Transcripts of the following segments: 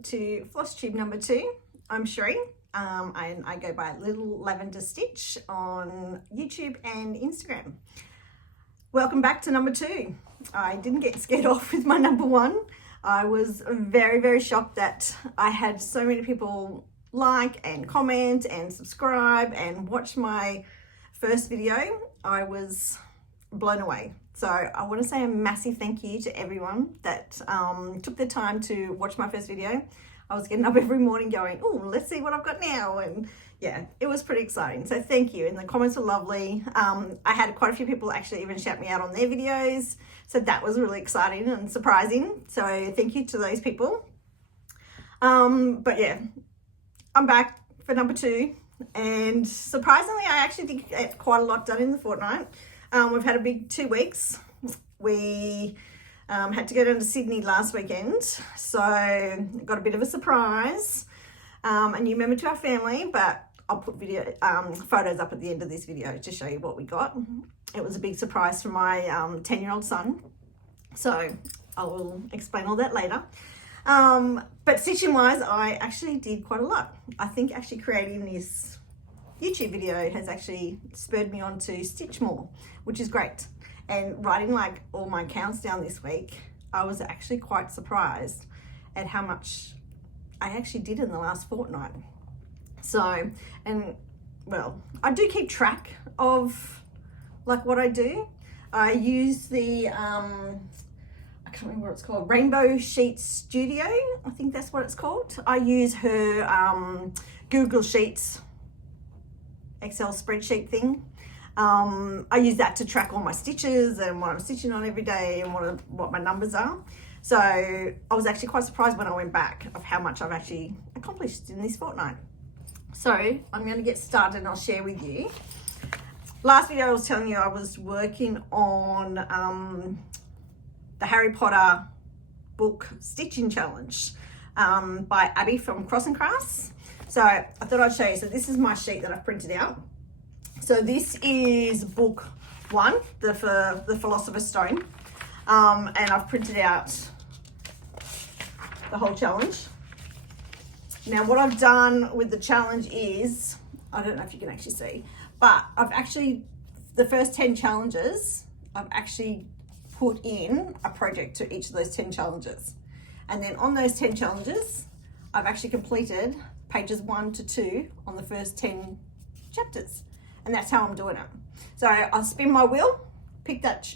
welcome to Flosstube number 2. I'm Sheree, and I go by Little Lavender Stitch on YouTube and Instagram. Welcome back to number 2. I didn't get scared off with my number 1. I was very, very shocked that I had so many people like and comment and subscribe and watch my first video. I was blown away. So I want to say a massive thank you to everyone that took the time to watch my first video. I was getting up every morning going, oh, let's see what I've got now. And yeah, it was pretty exciting. So thank you. And the comments were lovely. I had quite a few people actually even shout me out on their videos. So that was really exciting and surprising. So thank you to those people. But yeah, I'm back for number 2. And surprisingly, I actually did get quite a lot done in the fortnight. We've had a big 2 weeks. We had to go down to Sydney last weekend, so got a bit of a surprise, a new member to our family, but I'll put photos up at the end of this video to show you what we got. It was a big surprise for my 10-year-old son, so I will explain all that later. But stitching wise, I actually did quite a lot. I think actually creating this YouTube video has actually spurred me on to stitch more, which is great. And writing like all my counts down this week, I was actually quite surprised at how much I actually did in the last fortnight. So, and well, I do keep track of like what I do. I use the, I can't remember what it's called, Rainbow Sheet Studio. I think that's what it's called. I use her Google Sheets Excel spreadsheet thing. I use that to track all my stitches and what I'm stitching on every day and what my numbers are. So I was actually quite surprised when I went back of how much I've actually accomplished in this fortnight. So I'm going to get started and I'll share with you. Last video I was telling you I was working on the Harry Potter book stitching challenge by Abby from Cross and Crafts. So I thought I'd show you. So this is my sheet that I've printed out. So this is book 1, the Philosopher's Stone. And I've printed out the whole challenge. Now what I've done with the challenge is, I don't know if you can actually see, but I've actually, the first 10 challenges, I've actually put in a project to each of those 10 challenges. And then on those 10 challenges, I've actually completed pages 1 to 2 on the first 10 chapters. And that's how I'm doing it. So I'll spin my wheel, pick that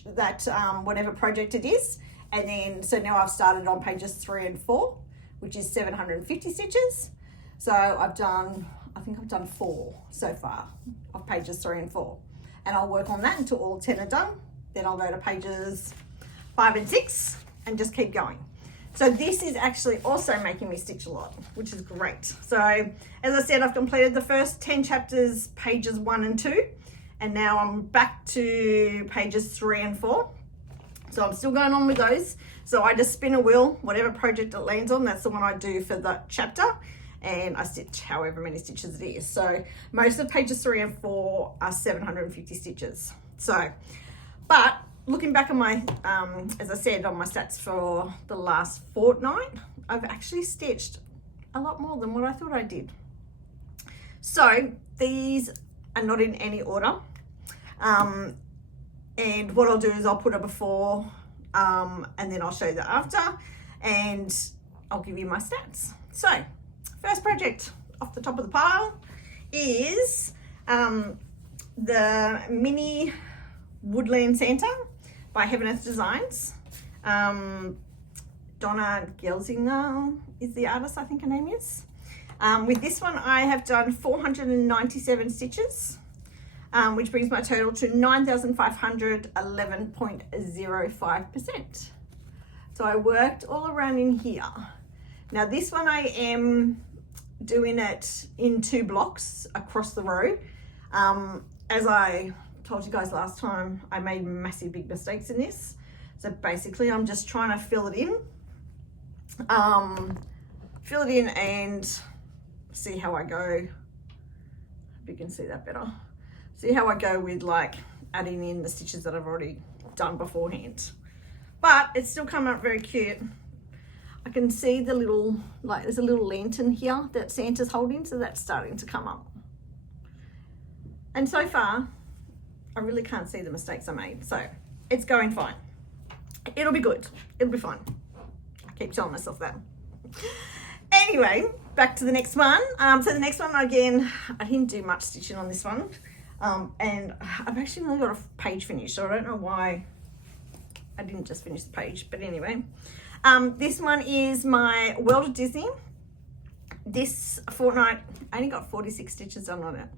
whatever project it is. And then, so now I've started on pages 3 and 4, which is 750 stitches. So I've done, I think I've done 4 so far of pages 3 and 4. And I'll work on that until all 10 are done. Then I'll go to pages 5 and 6 and just keep going. So this is actually also making me stitch a lot, which is great. So as I said, I've completed the first 10 chapters, pages 1 and 2, and now I'm back to pages 3 and 4. So I'm still going on with those. So I just spin a wheel, whatever project it lands on, that's the one I do for that chapter, and I stitch however many stitches it is. So most of pages 3 and 4 are 750 stitches. So, but looking back on my, as I said, on my stats for the last fortnight, I've actually stitched a lot more than what I thought I did. So these are not in any order. And what I'll do is I'll put a before and then I'll show you the after and I'll give you my stats. So first project off the top of the pile is the mini Woodland Santa by Heaven Earth Designs. Donna Gelsinger is the artist, I think her name is. With this one, I have done 497 stitches, which brings my total to 9,511.05%. So I worked all around in here. Now this one I am doing it in 2 blocks across the row. As I told you guys last time, I made massive big mistakes in this. So basically I'm just trying to fill it in and see how I go. Hope you can see that better. See how I go with like adding in the stitches that I've already done beforehand. But it's still come out very cute. I can see the little, like there's a little lantern here that Santa's holding, so that's starting to come up. And so far, I really can't see the mistakes I made, so it's going fine. It'll be good, it'll be fine. I keep telling myself that. Anyway, back to the next one. So the next one, again, I didn't do much stitching on this one. And I've actually only got a page finished, so I don't know why I didn't just finish the page, but anyway. This one is my World of Disney. This fortnight, I only got 46 stitches done on it.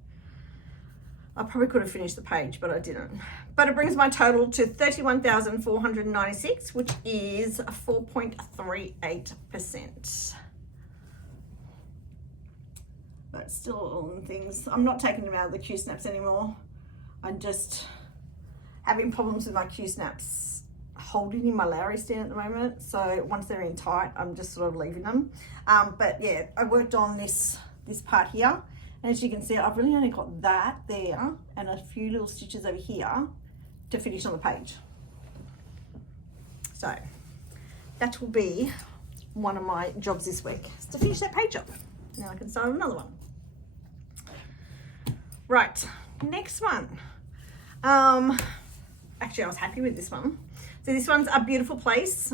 I probably could have finished the page, but I didn't. But it brings my total to 31,496, which is 4.38%. But still on things. I'm not taking them out of the Q-snaps anymore. I'm just having problems with my Q-snaps holding in my Lowry stand at the moment. So once they're in tight, I'm just sort of leaving them. But yeah, I worked on this part here. And as you can see, I've really only got that there and a few little stitches over here to finish on the page. So that will be one of my jobs this week, is to finish that page up. Now I can start another one. Right, next one. Actually, I was happy with this one. So this one's A Beautiful Place,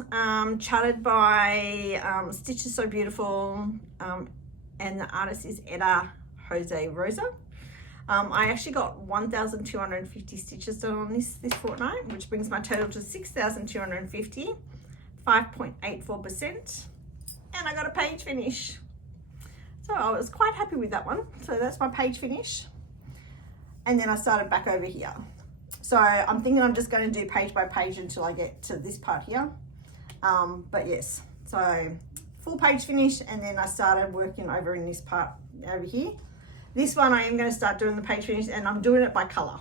charted by Stitch Is So Beautiful, and the artist is Etta Jose Rosa. I actually got 1,250 stitches done on this fortnight, which brings my total to 6,250, 5.84%, and I got a page finish. So I was quite happy with that one. So that's my page finish. And then I started back over here. So I'm thinking I'm just going to do page by page until I get to this part here. But yes, so full page finish, and then I started working over in this part over here. This one I am going to start doing the page finish, and I'm doing it by color.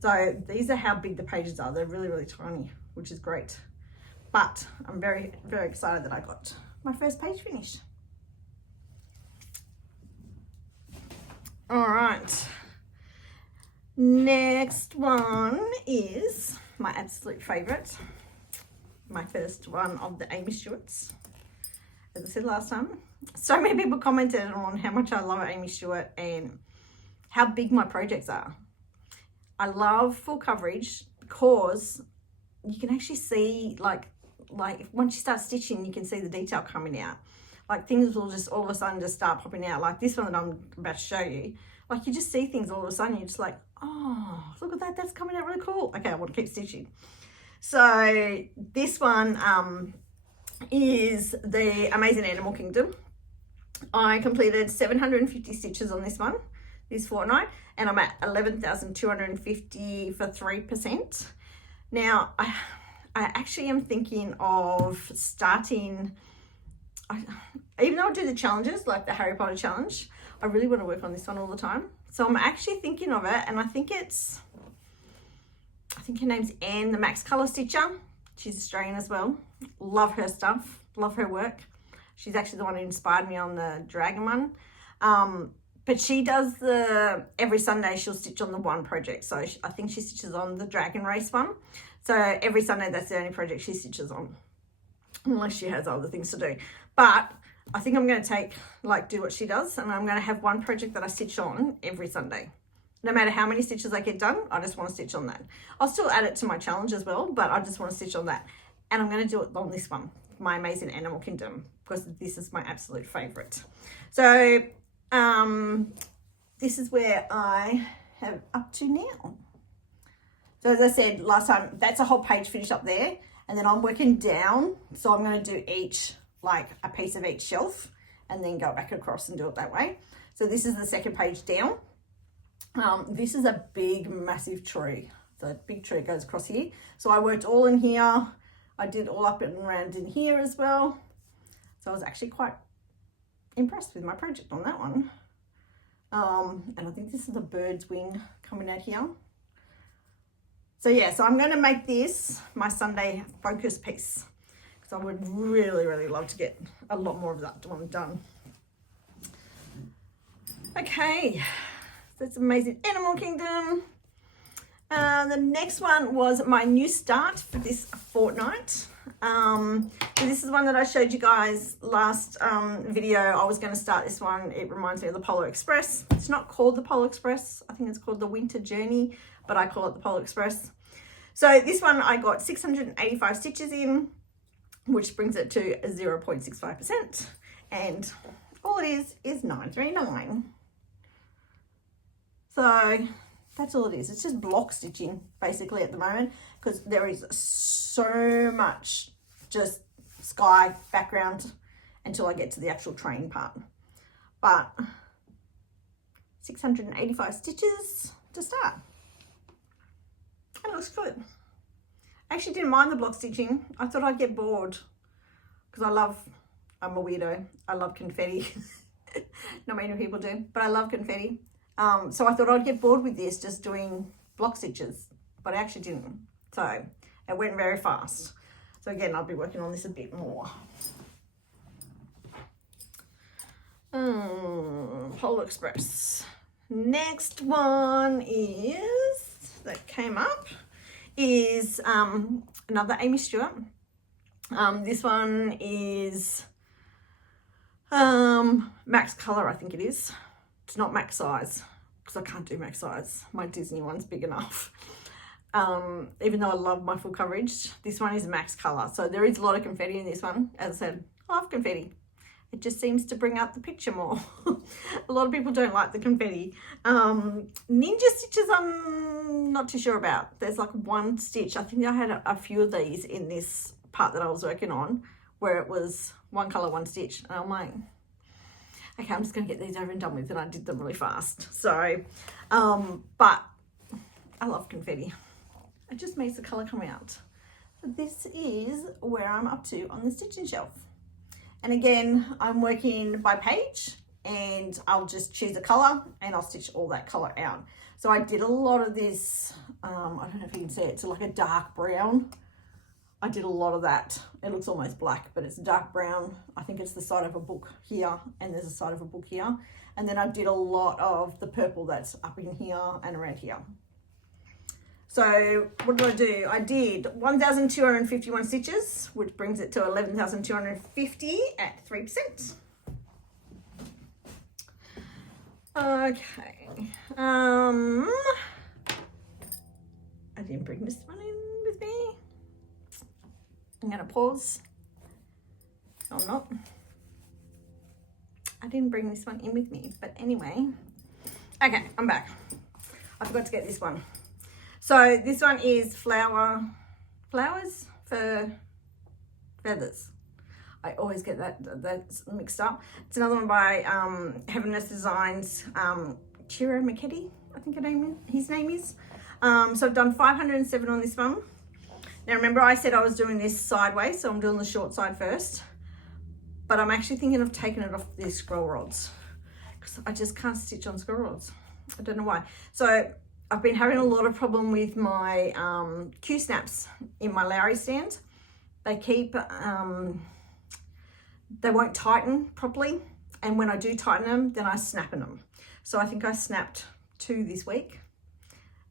So these are how big the pages are. They're really, really tiny, which is great. But I'm very, very excited that I got my first page finished. All right. Next one is my absolute favorite. My first one of the Amy Stewart's. As I said last time, so many people commented on how much I love Amy Stewart and how big my projects are. I love full coverage because you can actually see, like once you start stitching, you can see the detail coming out. Like things will just all of a sudden just start popping out. Like this one that I'm about to show you. Like you just see things all of a sudden, you're just like, oh, look at that, that's coming out really cool. Okay, I want to keep stitching. So this one is the Amazing Animal Kingdom. I completed 750 stitches on this one this fortnight, and I'm at 11,250 for 3%. Now I actually am thinking of starting, even though I do the challenges like the Harry Potter challenge, I really want to work on this one all the time. So I'm actually thinking of it, and I think her name's Anne, the Max Color Stitcher. She's Australian as well. Love her stuff, love her work. She's actually the one who inspired me on the dragon one. But she does every Sunday she'll stitch on the one project. So I think she stitches on the dragon race one. So every Sunday that's the only project she stitches on, unless she has other things to do. But I think I'm going to do what she does, and I'm going to have one project that I stitch on every Sunday. No matter how many stitches I get done, I just want to stitch on that. I'll still add it to my challenge as well, but I just want to stitch on that. And I'm going to do it on this one, my Amazing Animal Kingdom, because this is my absolute favorite. So this is where I have up to now. So as I said last time, that's a whole page finished up there, and then I'm working down. So I'm going to do each, like a piece of each shelf, and then go back across and do it that way. So this is the second page down. This is a big, massive tree. So a big tree goes across here. So I worked all in here. I did all up and around in here as well. So I was actually quite impressed with my project on that one. And I think this is a bird's wing coming out here. So yeah, so I'm going to make this my Sunday focus piece, because I would really, really love to get a lot more of that one done. Okay, so it's Amazing Animal Kingdom. The next one was my new start for this fortnight. So this is one that I showed you guys last video. I was going to start this one. It reminds me of the Polar Express. It's not called the Polar Express. I think it's called the Winter Journey, but I call it the Polar Express. So this one I got 685 stitches in, which brings it to 0.65%. And all it is 939. So that's all it is. It's just block stitching basically at the moment, because there is so much just sky background until I get to the actual train part. But 685 stitches to start. It looks good. I actually didn't mind the block stitching. I thought I'd get bored because I'm a weirdo. I love confetti. Not many people do, but I love confetti. So I thought I'd get bored with this, just doing block stitches, but I actually didn't. So it went very fast. So again, I'll be working on this a bit more. Polar Express. Next one that came up is another Amy Stewart. This one is max color, I think it is. It's not max size, because I can't do max size. My Disney one's big enough. Even though I love my full coverage, this one is max color. So there is a lot of confetti in this one. As I said, I love confetti. It just seems to bring out the picture more. A lot of people don't like the confetti. Ninja stitches I'm not too sure about. There's like one stitch. I think I had a few of these in this part that I was working on, where it was one color, one stitch. And I'm like, okay, I'm just going to get these over and done with. And I did them really fast. So, but I love confetti. It just makes the color come out. So this is where I'm up to on the stitching shelf. And again, I'm working by page, and I'll just choose a color and I'll stitch all that color out. So I did a lot of this, I don't know if you can see it, it's like a dark brown. I did a lot of that. It looks almost black, but it's dark brown. I think it's the side of a book here, and there's a side of a book here. And then I did a lot of the purple that's up in here and around here. So what did I do? I did 1,251 stitches, which brings it to 11,250 at 3%. Okay. I didn't bring this one in with me. I'm going to pause. No, I'm not. I didn't bring this one in with me, but anyway. Okay, I'm back. I forgot to get this one. So this one is flowers for feathers. I always get that's mixed up. It's another one by Heaveness Designs, Chiro McKetty, I think his name is. So I've done 507 on this one. Now remember, I said I was doing this sideways, so I'm doing the short side first. But I'm actually thinking of taking it off these scroll rods, because I just can't stitch on scroll rods. I don't know why. So I've been having a lot of problem with my Q-snaps in my Lowry stand. They keep, they won't tighten properly. And when I do tighten them, then I snap in them. So I think I snapped 2 this week,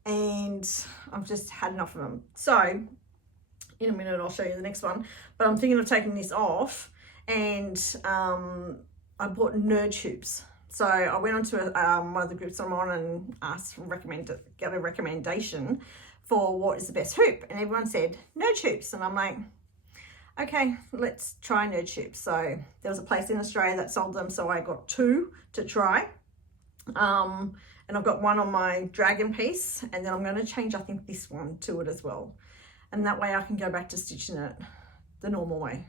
and I've just had enough of them. So in a minute, I'll show you the next one, but I'm thinking of taking this off, and I bought nerd hoops. So I went onto one of the groups I'm on and get a recommendation for what is the best hoop. And everyone said nerd hoops. And I'm like, okay, let's try nerd hoops. So there was a place in Australia that sold them. So I got 2 to try. And I've got one on my dragon piece. And then I'm going to change, I think, this one to it as well. And that way I can go back to stitching it the normal way.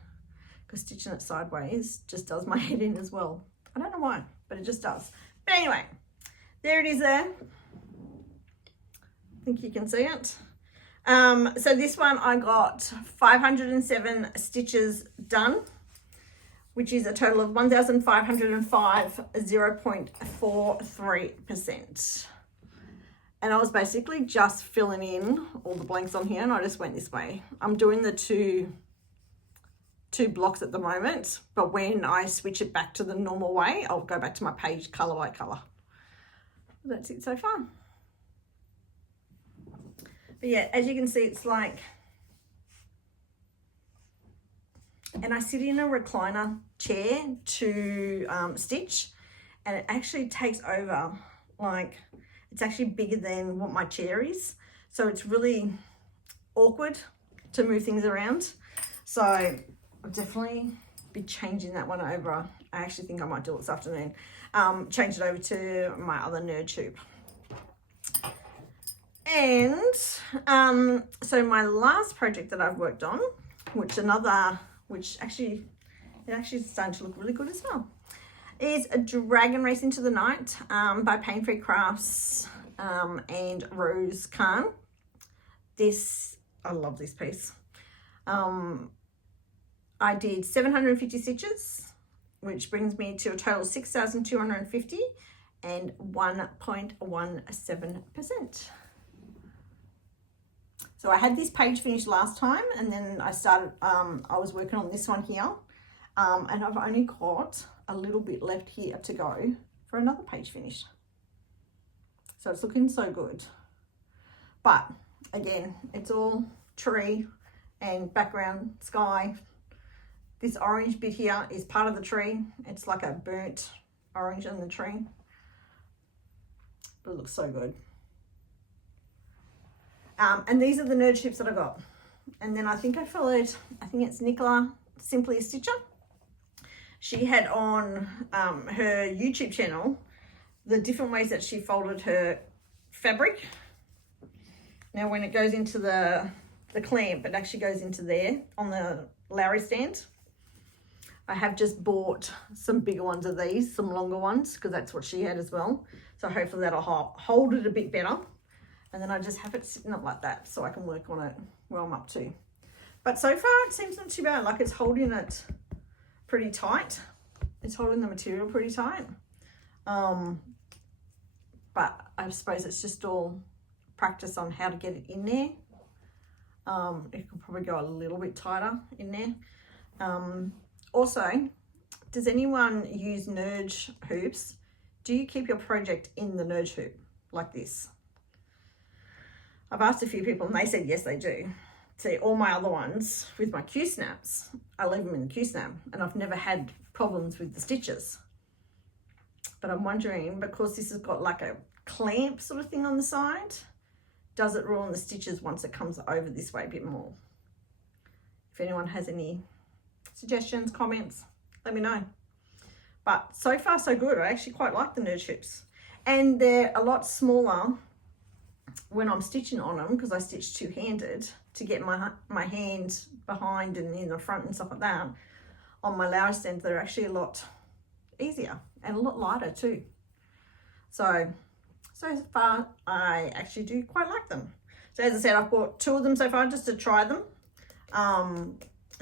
Because stitching it sideways just does my head in as well. I don't know why, but it just does. But anyway, there it is there. I think you can see it. So this one I got 507 stitches done, which is a total of 1,505, 0.43%. And I was basically just filling in all the blanks on here, and I just went this way. I'm doing the two blocks at the moment, but when I switch it back to the normal way, I'll go back to my page color by color. That's it so far. But yeah, as you can see, it's like, and I sit in a recliner chair to stitch, and it actually takes over, like, it's actually bigger than what my chair is. So it's really awkward to move things around. So I'll definitely be changing that one over. I actually think I might do it this afternoon. Change it over to my other nerd tube. And so my last project that I've worked on, which actually is starting to look really good as well, is a Dragon Race into the Night by Pain Free Crafts and Rose Khan. I love this piece. I did 750 stitches, which brings me to a total of 6,250 and 1.17%. So I had this page finished last time, and then I started, I was working on this one here, and I've only got a little bit left here to go for another page finish. So it's looking so good. But again, it's all tree and background sky. This orange bit here is part of the tree. It's like a burnt orange in the tree. But it looks so good. And these are the nerd chips that I got. And then I think it's Nicola, Simply a Stitcher. She had on her YouTube channel the different ways that she folded her fabric. Now when it goes into the clamp, it actually goes into there on the Lowry stand. I have just bought some bigger ones of these, some longer ones, because that's what she had as well. So hopefully that'll hold it a bit better. And then I just have it sitting up like that so I can work on it where I'm up to. But so far it seems not too bad. Like, it's holding it pretty tight. It's holding the material pretty tight. But I suppose it's just all practice on how to get it in there. It could probably go a little bit tighter in there. Also, does anyone use nerd hoops? Do you keep your project in the nerd hoop like this? I've asked a few people and they said yes, they do. See, all my other ones with my Q-snaps, I leave them in the Q-snap, and I've never had problems with the stitches. But I'm wondering, because this has got like a clamp sort of thing on the side, does it ruin the stitches once it comes over this way a bit more? If anyone has any suggestions, comments, let me know. But so far so good. I actually quite like the nerd chips, and they're a lot smaller when I'm stitching on them, because I stitch two-handed to get my hand behind and in the front and stuff like that. On my Lowry stand, they're actually a lot easier and a lot lighter too. So far I actually do quite like them. So as I said, I've bought 2 of them so far just to try them,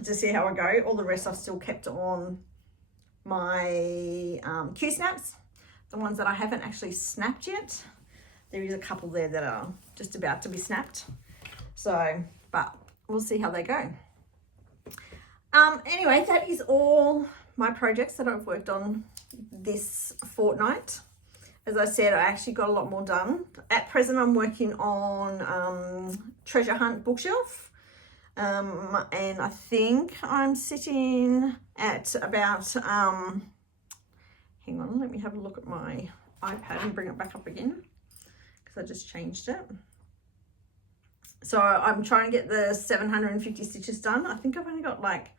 to see how I go. All the rest I've still kept on my Q-snaps, the ones that I haven't actually snapped yet. There is a couple there that are just about to be snapped. So, but we'll see how they go. Anyway, that is all my projects that I've worked on this fortnight. As I said, I actually got a lot more done. At present, I'm working on Treasure Hunt bookshelf. And I think I'm sitting at about, hang on, let me have a look at my iPad and bring it back up again, because I just changed it. So I'm trying to get the 750 stitches done. I think I've only got like,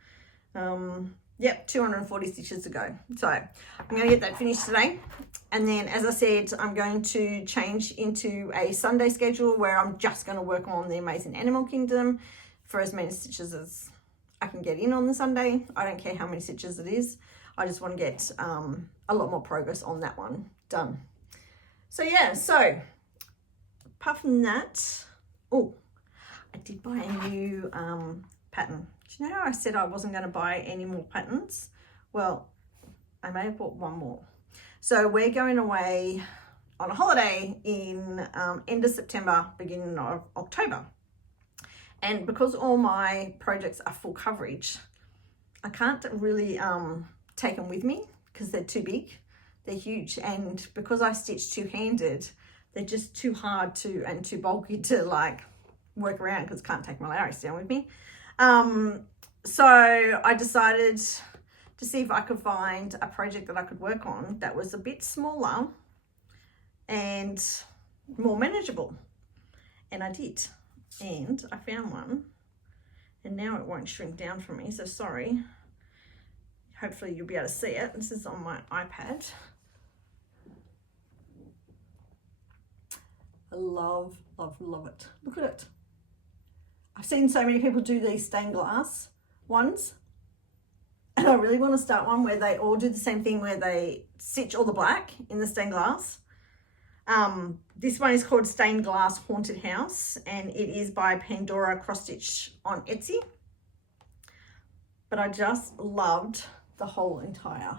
240 stitches to go. So I'm going to get that finished today. And then, as I said, I'm going to change into a Sunday schedule where I'm just going to work on the Amazing Animal Kingdom for as many stitches as I can get in on the Sunday. I don't care how many stitches it is. I just want to get a lot more progress on that one done. So yeah, so apart from that, oh, I did buy a new pattern. Do you know how I said I wasn't going to buy any more patterns? Well, I may have bought one more. So we're going away on a holiday in end of September, beginning of October. And because all my projects are full coverage, I can't really take them with me because they're too big. They're huge. And because I stitch two-handed, they're just too hard to and too bulky to like work around because I can't take my Larry's down with me. So I decided to see if I could find a project that I could work on that was a bit smaller and more manageable. And I did. And I found one. And now it won't shrink down for me, so sorry. Hopefully you'll be able to see it. This is on my iPad. I love, love, love it. Look at it. I've seen so many people do these stained glass ones. And I really want to start one where they all do the same thing, where they stitch all the black in the stained glass. This one is called Stained Glass Haunted House, and it is by Pandora Cross Stitch on Etsy. But I just loved the whole entire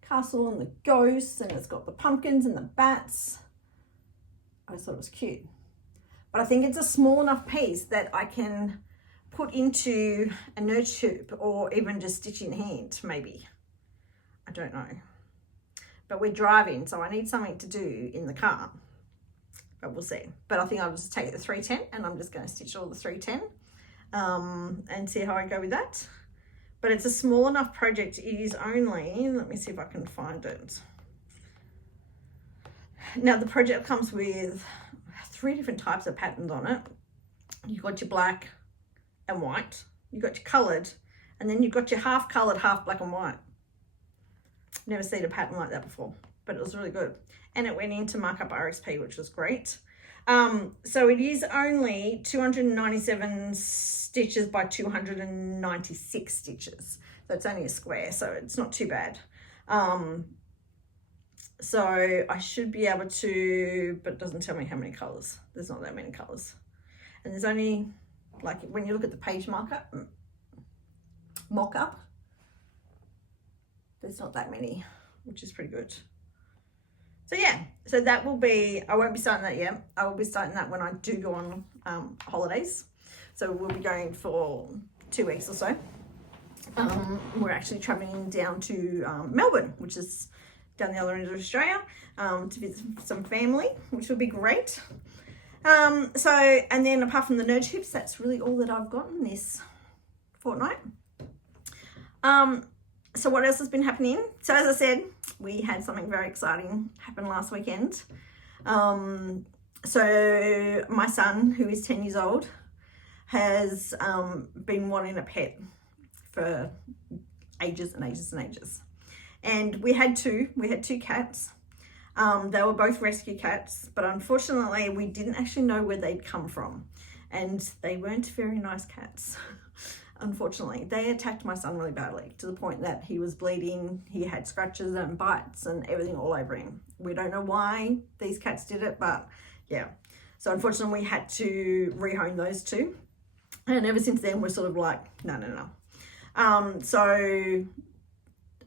castle and the ghosts, and it's got the pumpkins and the bats. I just thought it was cute. But I think it's a small enough piece that I can put into a nurse tube or even just stitch in hand, maybe. I don't know. But we're driving, so I need something to do in the car. But we'll see. But I think I'll just take the 310 and I'm just going to stitch all the 310 and see how I go with that. But it's a small enough project. It is only, let me see if I can find it. Now the project comes with 3 different types of patterns on it. You've got your black and white. You've got your coloured. And then you've got your half coloured, half black and white. Never seen a pattern like that before, but it was really good. And it went into markup RSP, which was great. So it is only 297 stitches by 296 stitches. So it's only a square, so it's not too bad. So I should be able to, but it doesn't tell me how many colours. There's not that many colours. And there's only, like when you look at the page mock-up, there's not that many, which is pretty good. So yeah, so that will be, I won't be starting that yet. I will be starting that when I do go on holidays. So we'll be going for 2 weeks or so. We're actually traveling down to Melbourne, which is down the other end of Australia, to visit some family, which will be great. So, and then apart from the nerd tips, that's really all that I've gotten this fortnight. So what else has been happening? So as I said, we had something very exciting happen last weekend. So my son, who is 10 years old, has been wanting a pet for ages and ages and ages. And we had two cats. They were both rescue cats, but unfortunately we didn't actually know where they'd come from. And they weren't very nice cats. Unfortunately, they attacked my son really badly to the point that he was bleeding. He had scratches and bites and everything all over him. We don't know why these cats did it, but yeah. So unfortunately, we had to rehome those two. And ever since then, we're sort of like, no. So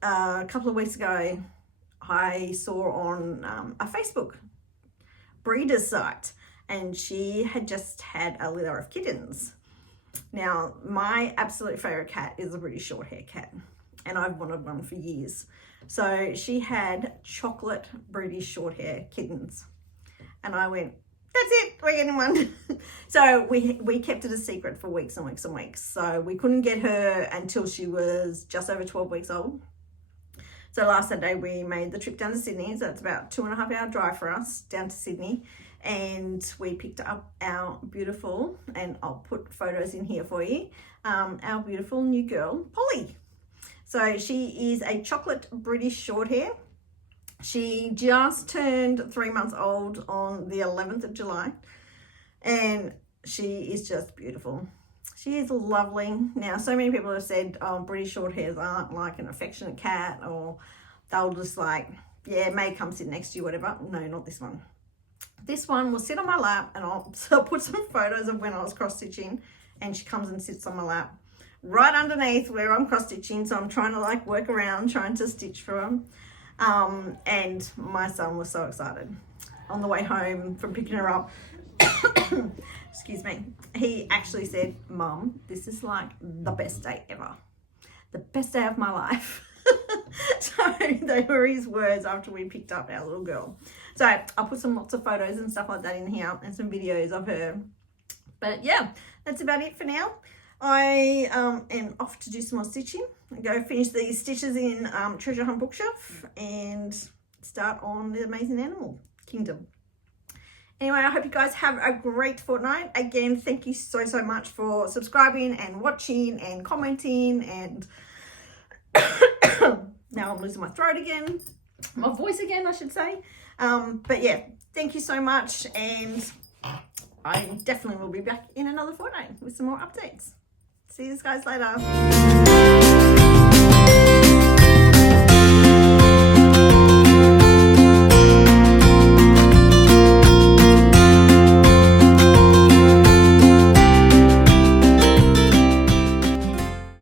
a couple of weeks ago, I saw on a Facebook breeder's site, and she had just had a litter of kittens. Now, my absolute favourite cat is a British Shorthair cat, and I've wanted one for years. So she had chocolate British Shorthair kittens, and I went, that's it, we're getting one. So we kept it a secret for weeks and weeks and weeks. So we couldn't get her until she was just over 12 weeks old. So last Saturday we made the trip down to Sydney. So it's about 2.5 hour drive for us down to Sydney. And we picked up our beautiful, and I'll put photos in here for you, our beautiful new girl, Polly. So she is a chocolate British Shorthair. She just turned 3 months old on the 11th of July, and she is just beautiful. She is lovely. Now, so many people have said, oh, British Shorthairs aren't like an affectionate cat, or they'll just like, yeah, may come sit next to you, whatever. No, not this one. This one will sit on my lap, and I'll put some photos of when I was cross-stitching, and she comes and sits on my lap right underneath where I'm cross-stitching. So I'm trying to like work around, trying to stitch for them. And my son was so excited. On the way home from picking her up, excuse me, he actually said, Mum, this is like the best day ever. The best day of my life. So they were his words after we picked up our little girl. So I'll put lots of photos and stuff like that in here, and some videos of her But yeah, that's about it for now. I am off to do some more stitching. I go finish these stitches in Treasure Hunt Bookshelf and start on the Amazing Animal Kingdom. Anyway, I hope you guys have a great fortnight. Again, thank you so much for subscribing and watching and commenting. And now I'm losing my throat again, my voice again, I should say. But yeah, thank you so much, and I definitely will be back in another fortnight with some more updates. See you guys later.